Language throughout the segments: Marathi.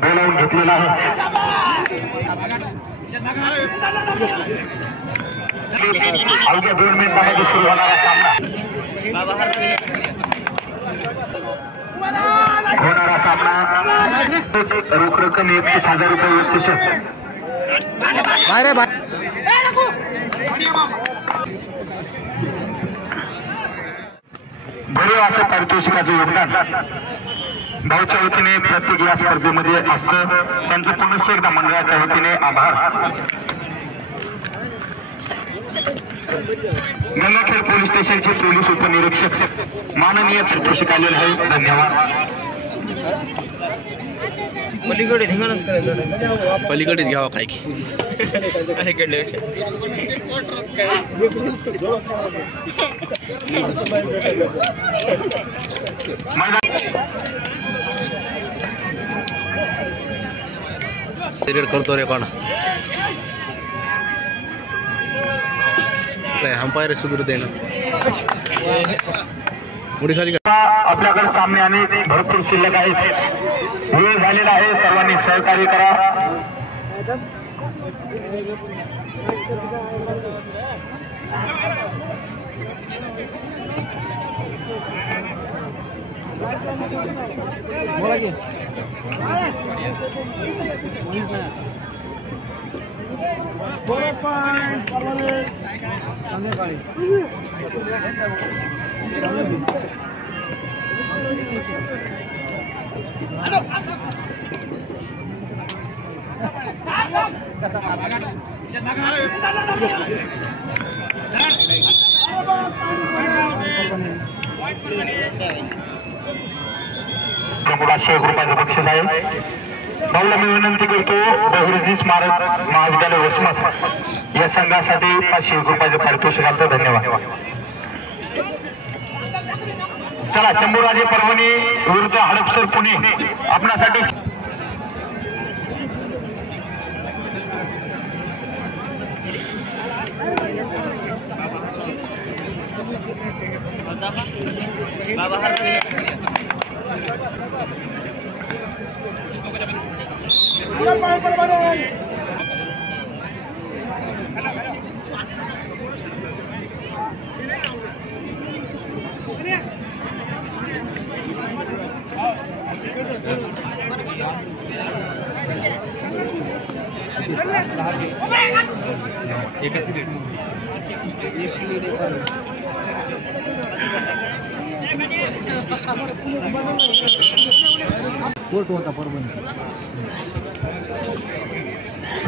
बोलावून घेतलेला आहे। अवघ्या 2 मिनिटांमध्ये सुरू होणारा सामना रोख रक्कम 31,000 रुपये बक्षीस भरीव असं पारितोषिकाचं योगदान भाऊच्या वतीने प्रत्येक या स्पर्धेमध्ये असतं। त्यांचं पुनश्च एकदा मंडळाच्या वतीने आभार। गंगाखेड पोलीस स्टेशनचे पोलीस उपनिरीक्षक माननीय पारितोषिक आलेले आहे, धन्यवाद। पलीकडे धिंगाणच करायचं, पलीकडेच घ्यावं काय की अलीकडल्यापेक्षा करतो रे कोण अंपायर सुधरू दे ना उडी खाली। आपल्याकडे सामने अनेक भरपूर शिल्लक आहेत, वेळ झालेला आहे, सर्वांनी सहकार्य करा। ₹500 रुपयाचं बक्षीस आहे। भाऊला मी विनंती करतो, बहुरुजी स्मारक महाविद्यालय वसमत या संघासाठी 500 रुपयाचं पारितोषिक आलं, धन्यवाद। चला, शंभूराजे परभणी विरुद्ध हडपसर पुणे आपणासाठी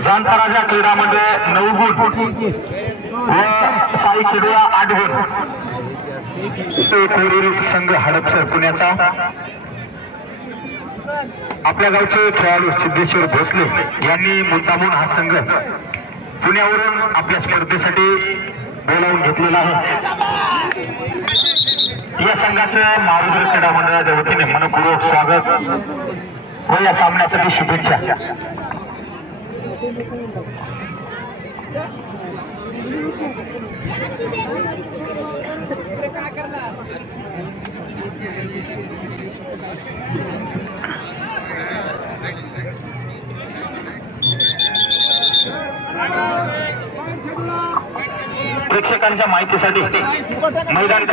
जाणता राजा क्रीडा मंडळ 9 गुण व साई खेडुआ 8 गुण। संघ हडपसर पुण्याचा आपल्या गावचे खेळाडू सिद्धेश्वर भोसले यांनी मुद्दामून हा संघ पुण्यावरून आपल्या स्पर्धेसाठी बोलावून घेतलेला आहे। या संघाचं मारुद्र क्रीडा मंडळाच्या वतीने मनपूर्वक स्वागत व या सामन्यासाठी शुभेच्छा। प्रेक्षकांच्या माहितीसाठी मैदान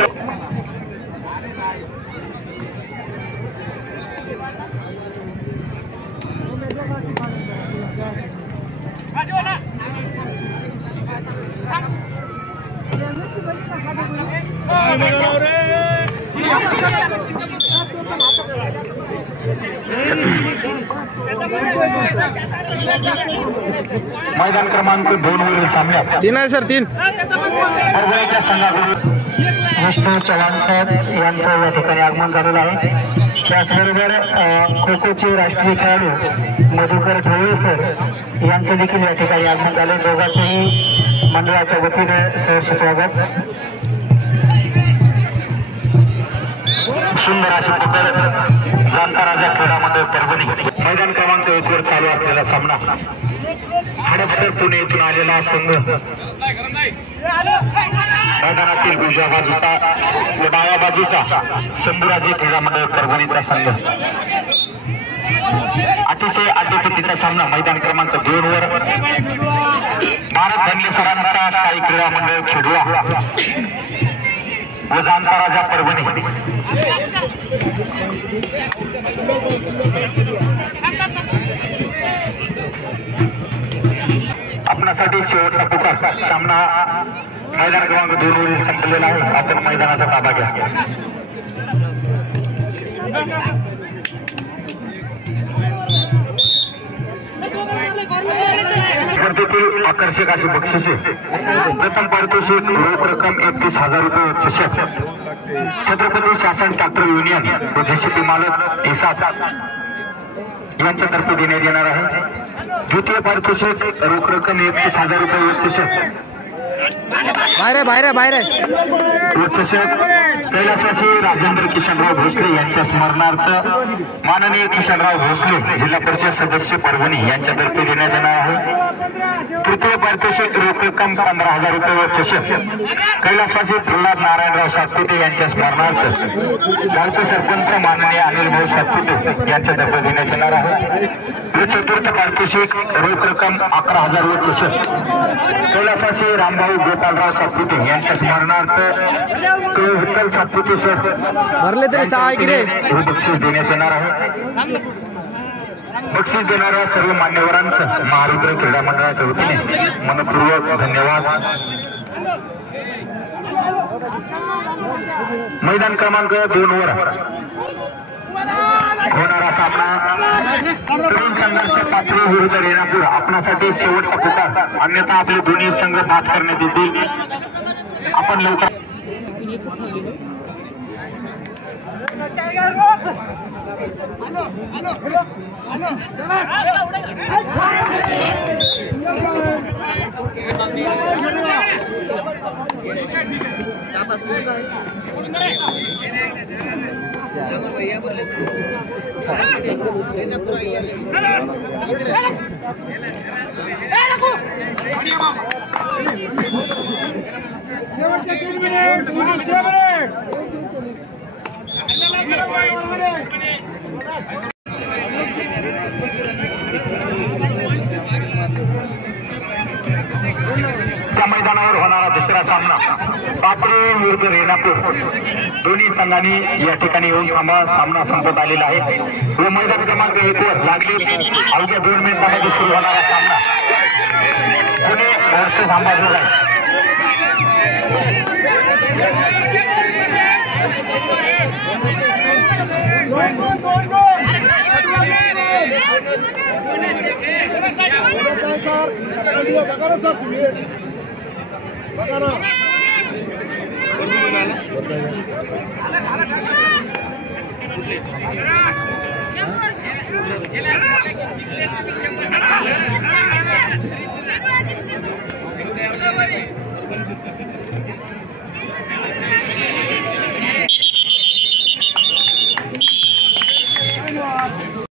मैदान क्रमांक 2 वरील सामन्यात 3 आहे सर 3 परभणीच्या संघाकडून विष्णू चव्हाण साहेब यांचं या ठिकाणी आगमन झालेलं आहे। त्याचबरोबर खो खोचे राष्ट्रीय खेळाडू मधुकर ढोळे सर यांचं देखील या ठिकाणी आगमन झाले। दोघांचंही मंडळाच्या वतीने सहर्ष स्वागत। सुंदर अशी पकड जाणता राजा क्रीडा मंडळ परभणी। मैदान क्रमांक 1 वर चालू असलेला सामना हडपसर पुणे येथून आलेला संघ मैदानातील उजव्या बाजूचा व डाव्या बाजूचा शंभूराजे क्रीडा मंडळ परभणीचा संघ अतिशय आटोपटीचा सामना मैदान क्रमांक 2 वर भारत धनले सरांचा साई क्रीडा मंडळ खेडवा व जाणता राजा परभणी आपणासाठी शेवटचा पुकार सामना मैदान क्रमांक 2 वरील संपलेला आहे. आपण मैदानाचा ताबा घ्या. स्पर्धेतील आकर्षक अशी बक्षिसे प्रथम पारितोषिक रोख रक्कम 31,000 रुपये चषक छत्रपती शासन ट्रॅक्टर युनियन व जेसीपी मालक एसाद यांच्यातर्फे देण्यात येणार आहे. द्वितीय पारितोषिक रोख रक्कम 31,000 रुपये व चषक बाहेर चषक कैलासवासी राजेंद्र किशनराव भोसले यांच्या स्मरणार्थ माननीय किशनराव भोसले जिल्हा परिषद सदस्य परभणी यांच्यातर्फे देण्यात येणार आहे. तृतीय पारितोषिक रोख रक्कम 15,000 रुपये व चषक कैलासवासी प्रल्हाद नारायणराव सातपुते यांच्या स्मरणार्थ गावचे सरपंच माननीय अनिलभाऊ सातपुते यांच्यातर्फे देण्यात येणार आहे. व चतुर्थ पारितोषिक रोख रक्कम 11,000 व चषक कैलासवासी रामभाऊ गोपालराव सातपुते यांच्या स्मरणार्थ विठ्ठल सातपुते सर भरले तरी 6 गिरे बक्षीस देण्यात येणार आहे. बक्षीस देणाऱ्या सर्व मान्यवरांचं महारुद्र क्रीडा मंडळाच्या वतीने मनपूर्वक धन्यवाद. मैदान क्रमांक 2 वर होणारा सामना तरुण संघर्ष पाथरी विरुद्ध रेणापूर आपणासाठी शेवटचा पुकार अन्यथा आपले दोन्ही संघ बाद करण्यात येतील. आपण लवकर त्या मैदानावर होणारा दुसरा सामना पाथरी विरुद्ध रेणापूर दोन्ही संघांनी या ठिकाणी येऊन थांबा. सामना संपत आलेला आहे व मैदान क्रमांक 1 वर लागलीच अवघ्या 2 मिनिटांमध्ये सुरू होणारा सामना पुणे वर्सेस अंबाजोगाई.